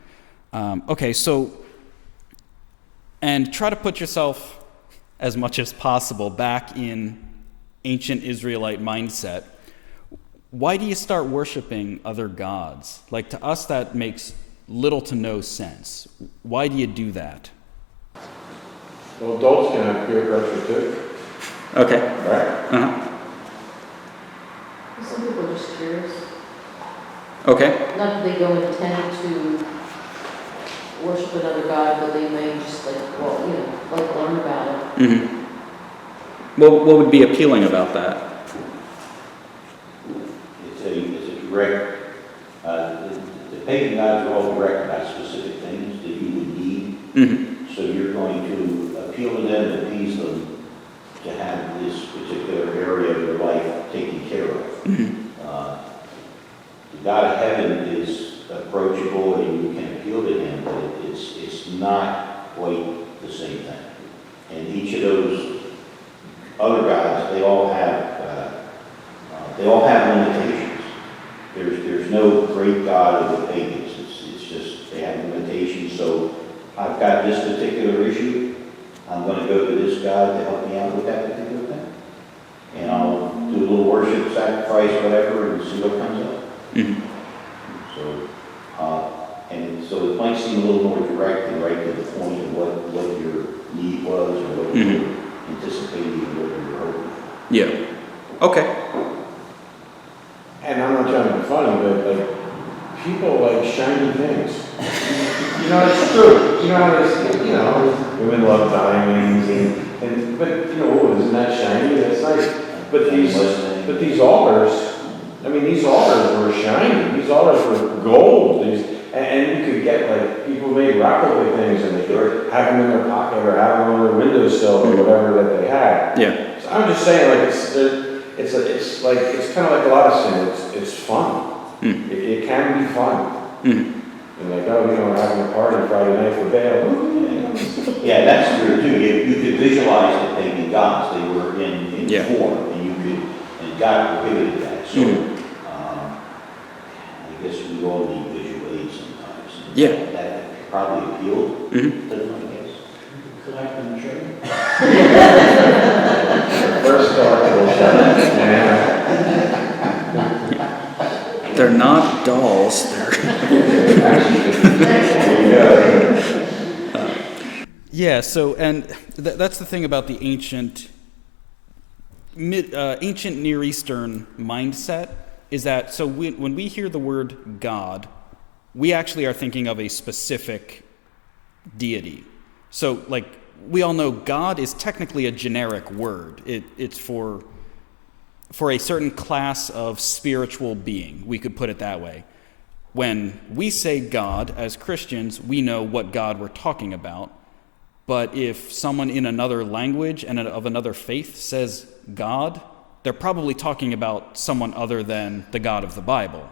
Okay, so, and try to put yourself as much as possible back in ancient Israelite mindset. why do you start worshiping other gods? Like, to us, that makes little to no sense. Why do you do that? Well, adults can have peer pressure too, Okay. right? Uh-huh. Some people are just curious. Okay. Not that they don't intend to worship another god, but they may just like to learn about it. Mm-hmm. Well, what would be appealing about that? It's a direct, the pagan gods are all direct about specific things that you would need. Mm-hmm. So you're going to appeal to them and appease them to have this particular area of your life taken care of. Mm-hmm. The God of heaven is approachable and you can appeal to him, but it's not quite the same thing. And each of those other gods, they all have limitations. There's no great God of the pagans. It's just they have limitations. So I've got this particular issue. I'm going to go to this God to help me out with that particular thing. And I'll do a little worship, sacrifice, whatever, and see what comes up. Mm-hmm. So it might seem a little more direct and right to the point of what your need was or what you were anticipating and what you were hoping for. Yeah. Okay. And I'm not trying to be funny, but like, people like shiny things. You know, it's true. You know, women love diamonds but you know, oh, isn't that shiny? That's nice. But these altars, I mean, these altars were shiny. These altars were gold. And you could get, like, people made replica things and they could have them in their pocket or have them on their windowsill or whatever that they had. Yeah. So I'm just saying, like, it's kind of like a lot of sin. It's fun. Mm. It can be fun. Mm. And like, oh, we're having a party Friday night for Baal. Yeah, that's true too. You could visualize the pagan gods. They were in form, and God prohibited that. So I guess we all need visual aids sometimes. And Yeah. that probably appealed to them, I guess. Collect and trade. First collectible They're not dolls. Yeah. So, and that's the thing about the ancient Near Eastern mindset is that when we hear the word God, we actually are thinking of a specific deity. So, like, we all know God is technically a generic word. It's for a certain class of spiritual being. We could put it that way. When we say God as Christians, we know what God we're talking about. But if someone in another language and of another faith says God, they're probably talking about someone other than the God of the Bible.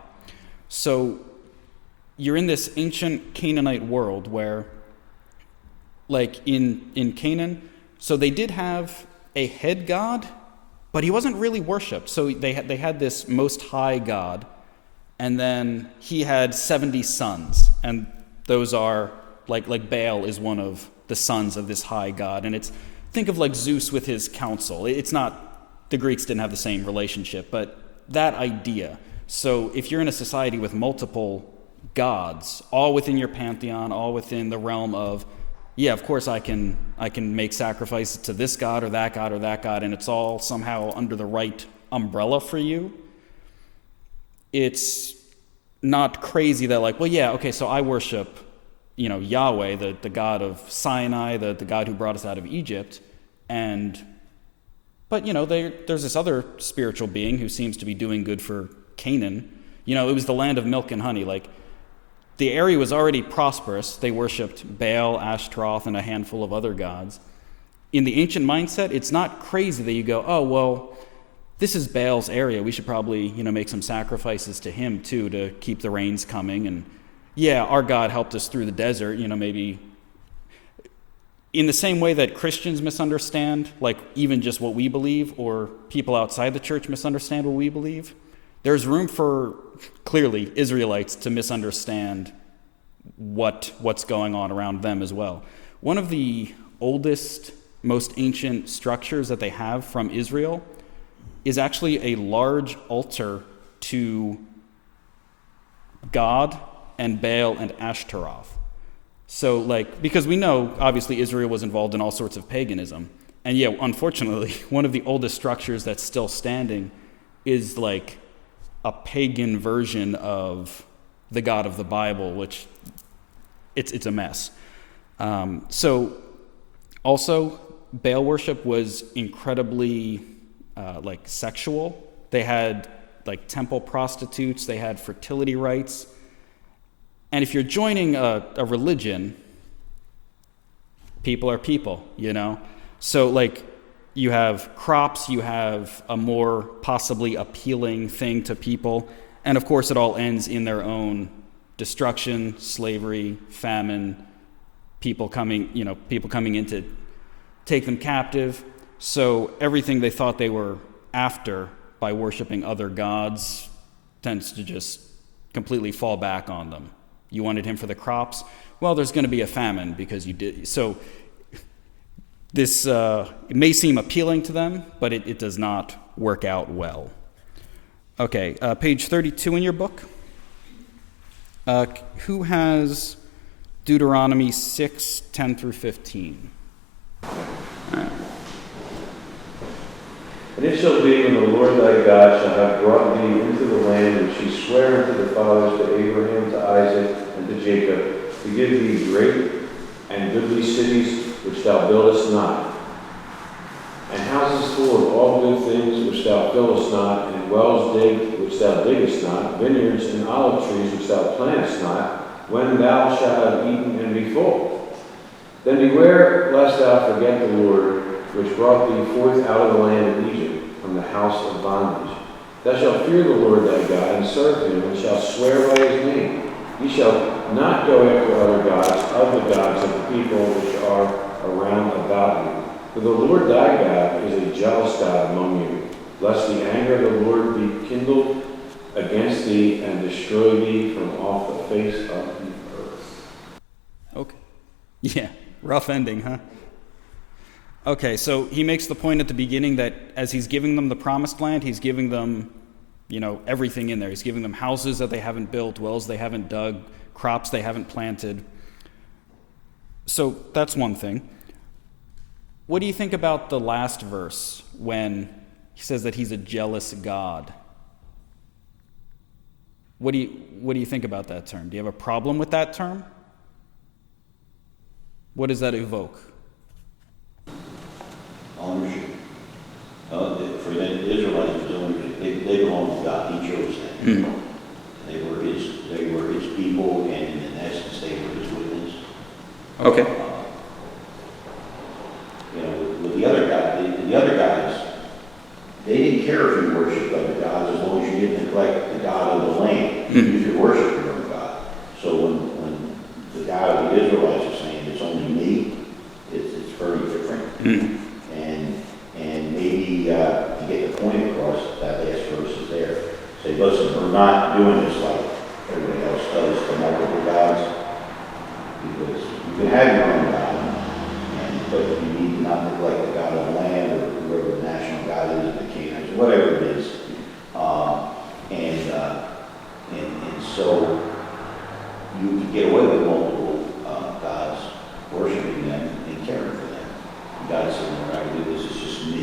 So you're in this ancient Canaanite world where, like in Canaan, so they did have a head god, but he wasn't really worshipped. So they had this most high God, and then he had 70 sons, and those are like Baal is one of the sons of this high god, and think of like Zeus with his council. It's not, the Greeks didn't have the same relationship, but that idea. So if you're in a society with multiple gods, all within your pantheon, all within the realm of, yeah, of course I can make sacrifices to this god or that god or that god, and it's all somehow under the right umbrella for you. It's not crazy that, like, well, yeah, okay, so I worship, Yahweh, the God of Sinai, the God who brought us out of Egypt, but there's this other spiritual being who seems to be doing good for Canaan. It was the land of milk and honey. Like, the area was already prosperous. They worshipped Baal, Ashtaroth, and a handful of other gods. In the ancient mindset, it's not crazy that you go, oh, well, this is Baal's area. We should probably, make some sacrifices to him too to keep the rains coming. And yeah, our God helped us through the desert, maybe in the same way that Christians misunderstand, like even just what we believe, or people outside the church misunderstand what we believe. There's room for, clearly, Israelites to misunderstand what's going on around them as well. One of the oldest, most ancient structures that they have from Israel is actually a large altar to God and Baal and Ashtaroth. So, like, because we know, obviously, Israel was involved in all sorts of paganism. And yeah, unfortunately, one of the oldest structures that's still standing is like a pagan version of the God of the Bible, which it's a mess. So also, Baal worship was incredibly like sexual. They had like temple prostitutes, they had fertility rites. And if you're joining a religion, people are people, you know? So like you have crops, you have a more possibly appealing thing to people, and of course it all ends in their own destruction, slavery, famine, people coming in to take them captive. So everything they thought they were after by worshiping other gods tends to just completely fall back on them. You wanted him for the crops? Well, there's going to be a famine because you did. So this it may seem appealing to them, but it does not work out well. Okay, page 32 in your book. Who has Deuteronomy 6, 10 through 15? And it shall be when the Lord thy God shall have brought thee into the land which he sware unto the fathers, to Abraham, to Isaac, and to Jacob, to give thee great and goodly cities which thou buildest not, and houses full of all good things which thou fillest not, and wells digged which thou diggest not, vineyards and olive trees which thou plantest not, when thou shalt have eaten and be full. Then beware lest thou forget the Lord, which brought thee forth out of the land of Egypt, from the house of bondage. Thou shalt fear the Lord thy God, and serve him, and shalt swear by his name. Ye shall not go after other gods of the gods of the people which are around about you. For the Lord thy God is a jealous God among you, lest the anger of the Lord be kindled against thee, and destroy thee from off the face of the earth. Okay. Yeah, rough ending, huh? Okay, so he makes the point at the beginning that as he's giving them the promised land, he's giving them, everything in there. He's giving them houses that they haven't built, wells they haven't dug, crops they haven't planted. So that's one thing. What do you think about the last verse when he says that he's a jealous God? What do you think about that term? Do you have a problem with that term? What does that evoke? Ownership. For the Israelites, they belong to God. He chose them. Mm-hmm. They were his people, and in essence, they were his witness. Okay. With the other guys, they didn't care if you worshipped other gods as long as you didn't neglect the God of the land. Mm-hmm. You could worship your own God. So when the God of the Israelites is saying it's only me, it's very different. Mm-hmm. And maybe to get the point across, that last verse is there. Say, listen, we're not doing this like everybody else does to multiple gods, because you can have your own God, but you need to not neglect the God of the land, or whoever the national God is, the Canaanites, whatever it is. And so you can get away with multiple gods, worshiping them and caring for them. God said, when I do this, it's just me.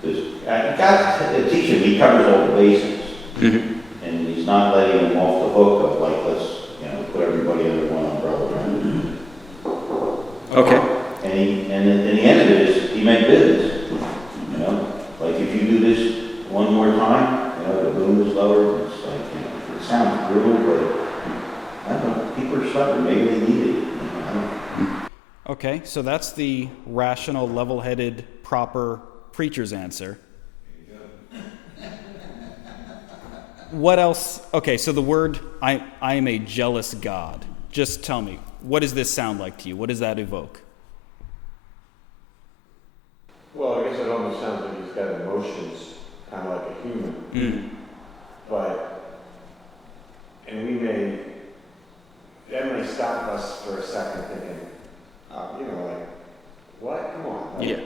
Because God's teaching, he covers all the bases. Mm-hmm. And he's not letting them off the hook of like, let's put everybody under one umbrella. Okay. And in the end of it is, he meant business. Like if you do this one more time, the boom is lower. It's like, it sounds brutal, but I don't know, people are suffering. Maybe they need it. Okay, so that's the rational, level-headed, proper preacher's answer. What else? Okay, so the word, I am a jealous God. Just tell me, what does this sound like to you? What does that evoke? Well, I guess it almost sounds like he's got emotions, kind of like a human. Mm. That may stop us for a second thinking, like, what? Come on. Yeah.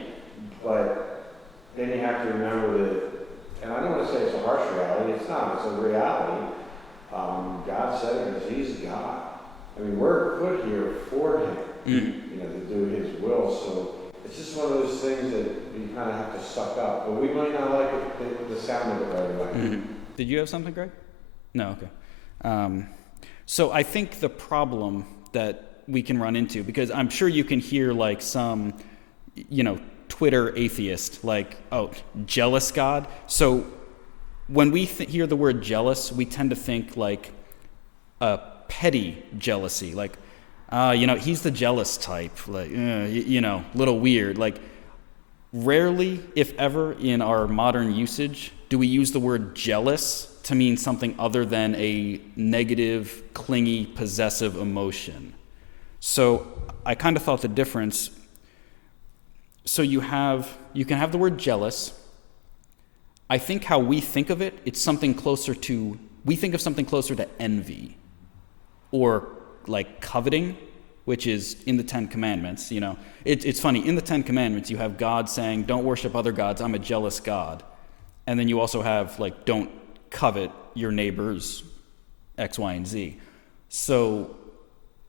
But then you have to remember that, and I don't want to say it's a harsh reality, it's not. It's a reality. God said it because He's God. I mean, we're put here for Him, to do His will. So it's just one of those things that you kind of have to suck up. But we might not like the sound of it right away. Did you have something, Greg? No, okay. So I think the problem that we can run into, because I'm sure you can hear like some, Twitter atheist, like, oh, jealous God. So when we hear the word jealous, we tend to think like a petty jealousy, like, he's the jealous type, like, little weird. Like, rarely, if ever, in our modern usage, do we use the word jealous to mean something other than a negative, clingy, possessive emotion. So I kind of thought the difference. So you can have the word jealous. I think how we think of it, we think of something closer to envy or like coveting, which is in the Ten Commandments. It's funny, in the Ten Commandments you have God saying, don't worship other gods, I'm a jealous God. And then you also have like, don't covet your neighbor's X, Y, and Z. So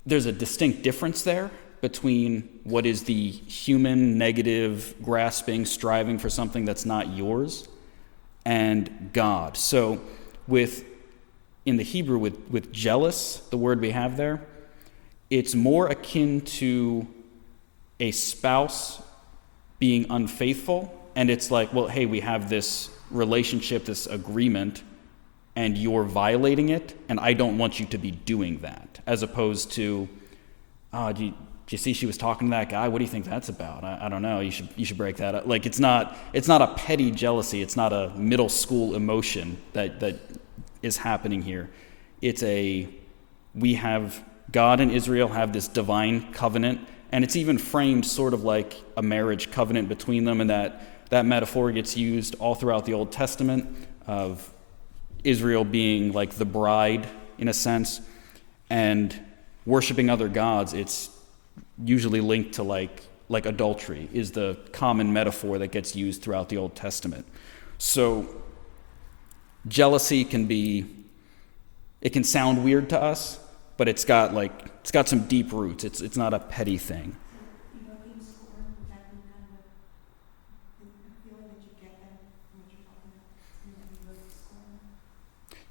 there's a distinct difference there between what is the human, negative, grasping, striving for something that's not yours, and God. So in the Hebrew, with jealous, the word we have there, it's more akin to a spouse being unfaithful, and it's like, well, hey, we have this relationship, this agreement, and you're violating it, and I don't want you to be doing that, as opposed to, do you see she was talking to that guy? What do you think that's about? I don't know. You should break that up. Like, it's not a petty jealousy. It's not a middle school emotion that is happening here. It's we have God and Israel have this divine covenant, and it's even framed sort of like a marriage covenant between them, and that metaphor gets used all throughout the Old Testament of Israel being like the bride in a sense, and worshiping other gods. It's usually linked to like adultery is the common metaphor that gets used throughout the Old Testament. So jealousy it can sound weird to us, but it's got some deep roots. It's not a petty thing.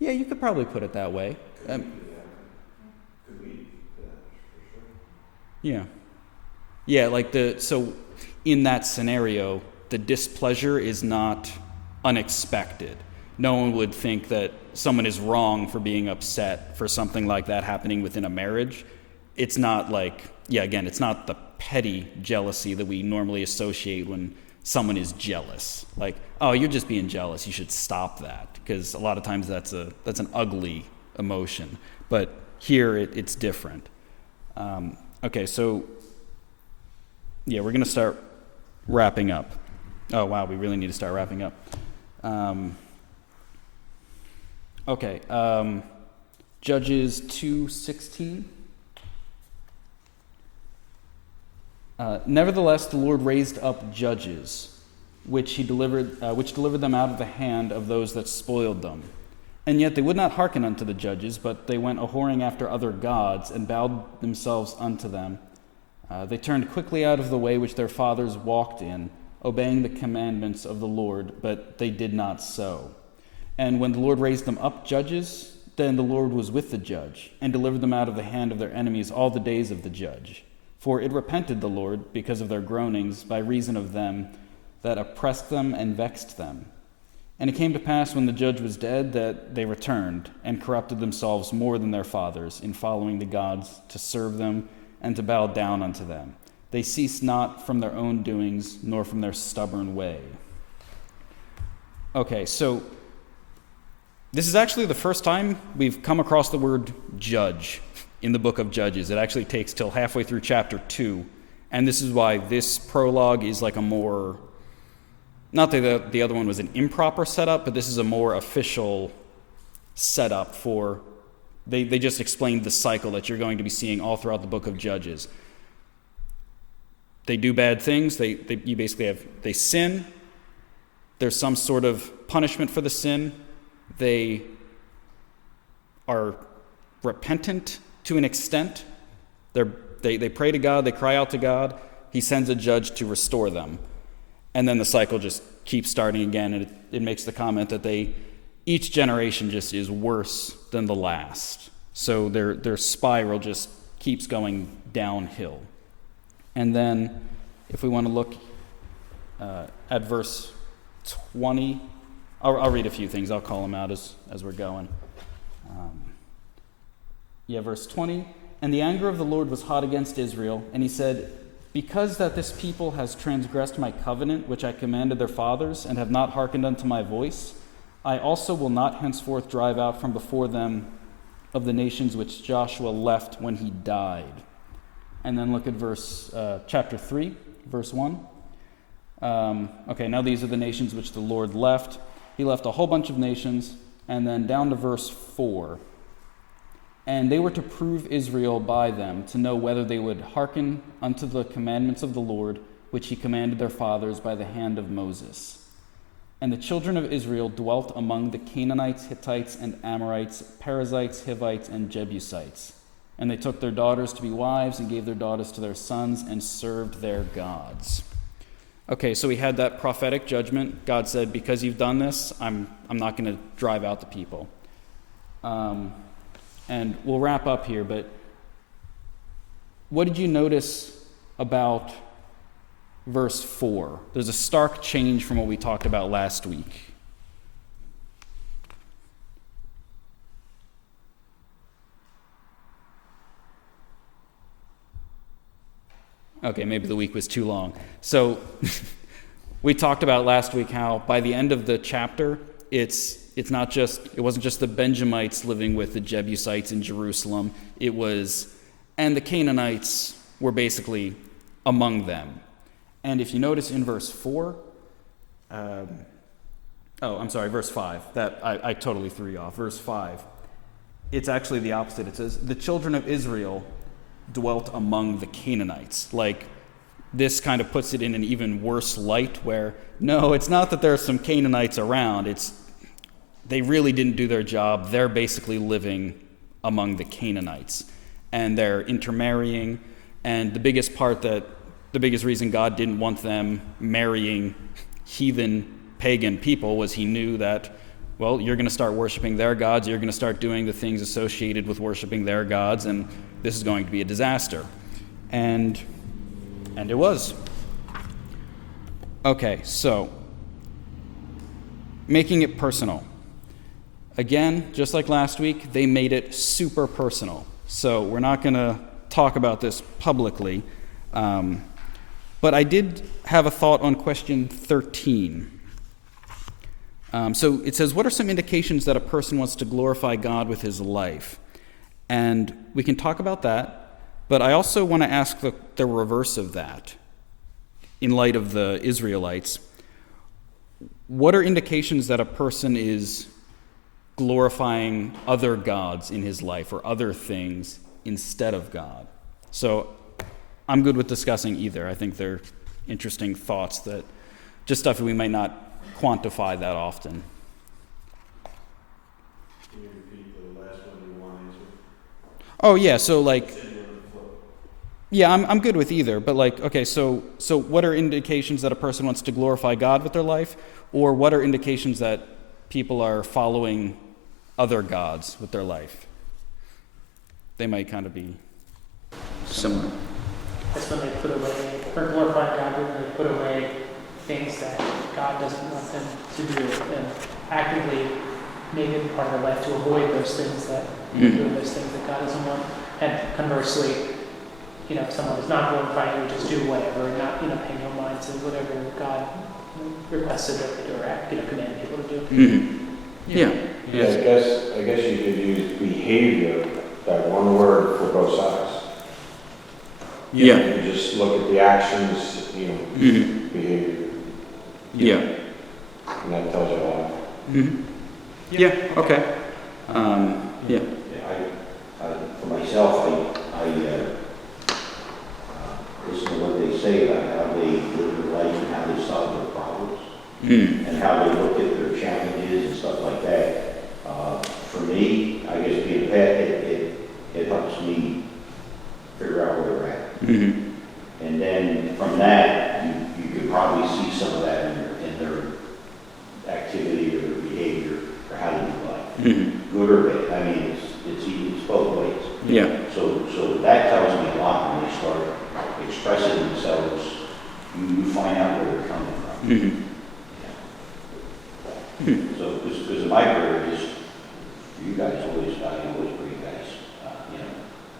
Yeah, you could probably put it that way. Yeah. Yeah, so in that scenario, the displeasure is not unexpected. No one would think that someone is wrong for being upset for something like that happening within a marriage. It's not it's not the petty jealousy that we normally associate when someone is jealous. Like, oh, you're just being jealous, you should stop that. Because a lot of times that's an ugly emotion. But here it's different. Okay, so yeah, we're going to start wrapping up. Oh, wow, we really need to start wrapping up. Okay, Judges 2:16. Nevertheless, the Lord raised up judges, which delivered them out of the hand of those that spoiled them. And yet they would not hearken unto the judges, but they went a-whoring after other gods, and bowed themselves unto them. They turned quickly out of the way which their fathers walked in, obeying the commandments of the Lord, but they did not so. And when the Lord raised them up judges, then the Lord was with the judge, and delivered them out of the hand of their enemies all the days of the judge. For it repented the Lord because of their groanings, by reason of them that oppressed them and vexed them. And it came to pass when the judge was dead that they returned, and corrupted themselves more than their fathers, in following the gods to serve them and to bow down unto them. They ceased not from their own doings, nor from their stubborn way. Okay, so this is actually the first time we've come across the word judge in the book of Judges. It actually takes till halfway through chapter 2, and this is why this prologue is like a more, not that the other one was an improper setup, but this is a more official setup for, they just explained the cycle that you're going to be seeing all throughout the book of Judges. They do bad things, you basically have, they sin, there's some sort of punishment for the sin, they are repentant to an extent. They pray to God, they cry out to God. He sends a judge to restore them. And then the cycle just keeps starting again, and it makes the comment that each generation just is worse than the last. So their spiral just keeps going downhill. And then if we want to look at verse 20, I'll read a few things. I'll call them out as we're going. Verse 20. And the anger of the Lord was hot against Israel, and he said, because that this people has transgressed my covenant, which I commanded their fathers, and have not hearkened unto my voice, I also will not henceforth drive out from before them of the nations which Joshua left when he died. And then look at chapter 3, verse 1. Now these are the nations which the Lord left. He left a whole bunch of nations, and then down to verse 4. And they were to prove Israel by them, to know whether they would hearken unto the commandments of the Lord, which he commanded their fathers by the hand of Moses. And the children of Israel dwelt among the Canaanites, Hittites, and Amorites, Perizzites, Hivites, and Jebusites. And they took their daughters to be wives, and gave their daughters to their sons, and served their gods. Okay, so we had that prophetic judgment. God said, because you've done this, I'm not going to drive out the people. And we'll wrap up here, but what did you notice about verse 4? There's a stark change from what we talked about last week. Okay, maybe the week was too long. So we talked about last week how by the end of the chapter, it wasn't just the Benjamites living with the Jebusites in Jerusalem. And the Canaanites were basically among them. And if you notice in verse 4, verse 5, that I totally threw you off. Verse 5, it's actually the opposite. It says, the children of Israel dwelt among the Canaanites. Like, this kind of puts it in an even worse light where, no, it's not that there are some Canaanites around. They really didn't do their job. They're basically living among the Canaanites. And they're intermarrying. And the biggest reason God didn't want them marrying heathen, pagan people was he knew that, well, you're going to start worshiping their gods. You're going to start doing the things associated with worshiping their gods. And this is going to be a disaster. And it was. Okay, so making it personal. Again, just like last week, they made it super personal. So we're not going to talk about this publicly. But I did have a thought on question 13. So it says, what are some indications that a person wants to glorify God with his life? And we can talk about that, but I also want to ask the reverse of that in light of the Israelites. What are indications that a person is glorifying other gods in his life or other things instead of God? So I'm good with discussing either. I think they're interesting thoughts that just stuff that we might not quantify that often. Can you repeat the last one you want to answer? Oh yeah, so I'm good with either, but okay, so what are indications that a person wants to glorify God with their life, or what are indications that people are following other gods with their life? They might kind of be similar. That's when they put away, or glorify God when they put away things that God doesn't want them to do, and actively make it part of their life to avoid those things doing those things that God doesn't want. And conversely, if someone is not glorifying, you just do whatever, and not, pay no mind to whatever God requested that they do or command people to do. Mm-hmm. Yeah. I guess you could use behavior, that one word, for both sides. Yeah. You just look at the actions, behavior. Yeah. And that tells you a lot. Mm-hmm. Yeah. Okay. Yeah. For myself, I listen to what they say about how they live their life and how they solve their problems, and how they look at their challenges and stuff like that. Yeah. So that tells me a lot when they start expressing themselves. You find out where they're coming from. Mm-hmm. So, because my prayer is, for you guys always, always for you guys,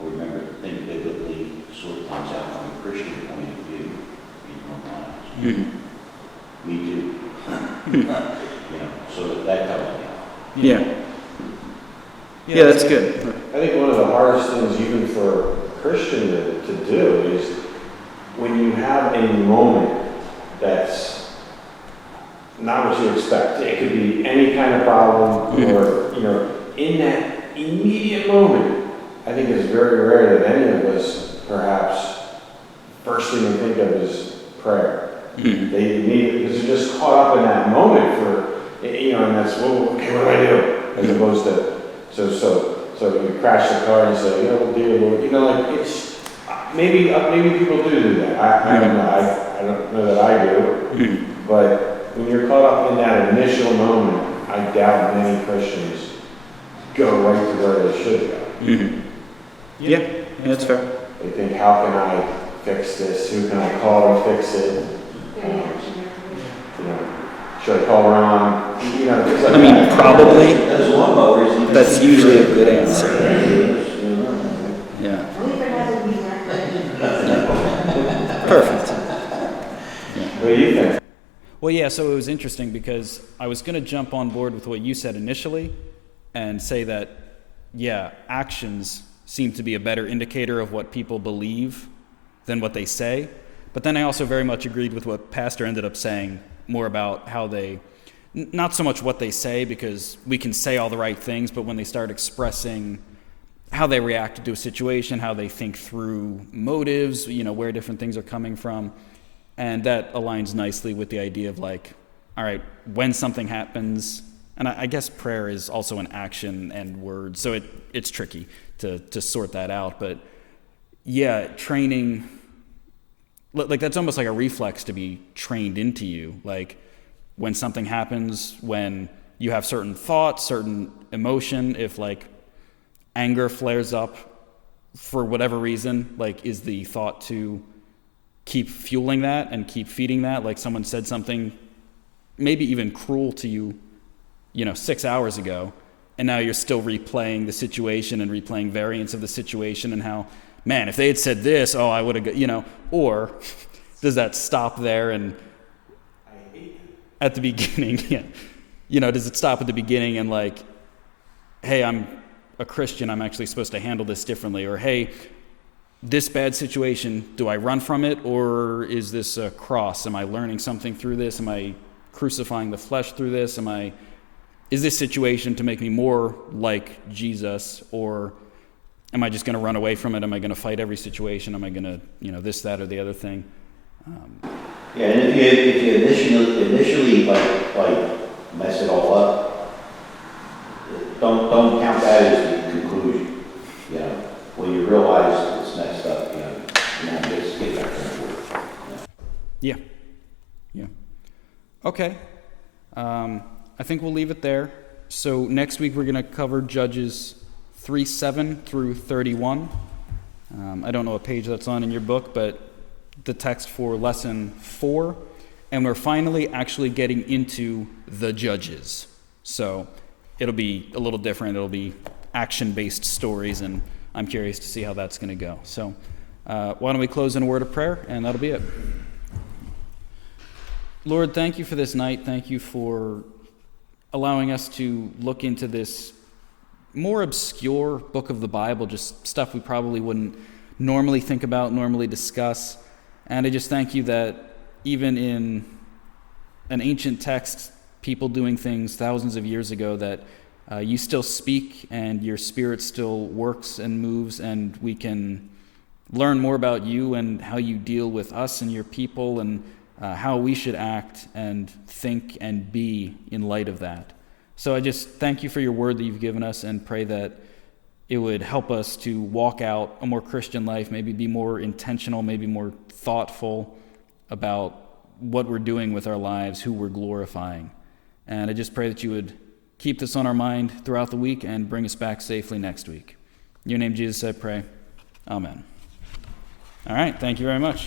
remember, think biblically, sort things out from a Christian point of view in your lives. Mm-hmm. Me too. So that tells me. Yeah. Yeah, that's good. I think one of the hardest things even for a Christian to do is when you have a moment that's not what you expect. It could be any kind of problem or, in that immediate moment, I think it's very rare that any of us perhaps first thing we think of is prayer. Mm-hmm. They need, because they're just caught up in that moment for, and that's, well, okay, what do I do? As opposed to, so you crash the car and you say, dear Lord, it's, maybe people do that. I don't know. I don't know that I do. But when you're caught up in that initial moment, I doubt many Christians go right to where they should go. Mm-hmm. Yeah, that's fair. They think, how can I fix this? Who can I call and fix it? Should I call Ron? Things like that. Probably. That's one mower. That's usually a good answer. Yeah. Perfect. What do you think? Well, yeah, so it was interesting because I was going to jump on board with what you said initially and say that, yeah, actions seem to be a better indicator of what people believe than what they say. But then I also very much agreed with what Pastor ended up saying, more about how they, not so much what they say, because we can say all the right things, but when they start expressing how they react to a situation, how they think through motives, where different things are coming from. And that aligns nicely with the idea of like, all right, when something happens, and I guess prayer is also an action and word, so it's tricky to sort that out. But yeah, training, like that's almost like a reflex to be trained into you. Like when something happens, when you have certain thoughts, certain emotion, if like anger flares up for whatever reason, like is the thought to keep fueling that and keep feeding that? Like someone said something maybe even cruel to you, 6 hours ago, and now you're still replaying the situation and replaying variants of the situation and how, man, if they had said this, I would have, or does that stop there and at the beginning, does it stop at the beginning and like, hey, I'm a Christian, I'm actually supposed to handle this differently, or hey, this bad situation, do I run from it, or is this a cross? Am I learning something through this? Am I crucifying the flesh through this? Is this situation to make me more like Jesus, or am I just going to run away from it? Am I going to fight every situation? Am I going to, this, that, or the other thing? Yeah, and if you initially like mess it all up, don't count that as the conclusion. When you realize it's messed up, just get back to work. Yeah. Okay. I think we'll leave it there. So next week we're going to cover Judges 3:7 through 31. I don't know what page that's on in your book, but the text for lesson 4. And we're finally actually getting into the Judges. So it'll be a little different. It'll be action-based stories, and I'm curious to see how that's going to go. So why don't we close in a word of prayer, and that'll be it. Lord, thank you for this night. Thank you for allowing us to look into this more obscure book of the Bible, just stuff we probably wouldn't normally think about, normally discuss. And I just thank you that even in an ancient text, people doing things thousands of years ago, that you still speak and your Spirit still works and moves, and we can learn more about you and how you deal with us and your people, and how we should act and think and be in light of that. So I just thank you for your word that you've given us, and pray that it would help us to walk out a more Christian life, maybe be more intentional, maybe more thoughtful about what we're doing with our lives, who we're glorifying. And I just pray that you would keep this on our mind throughout the week and bring us back safely next week. In In your name, Jesus, I pray. Amen. All right, thank you very much.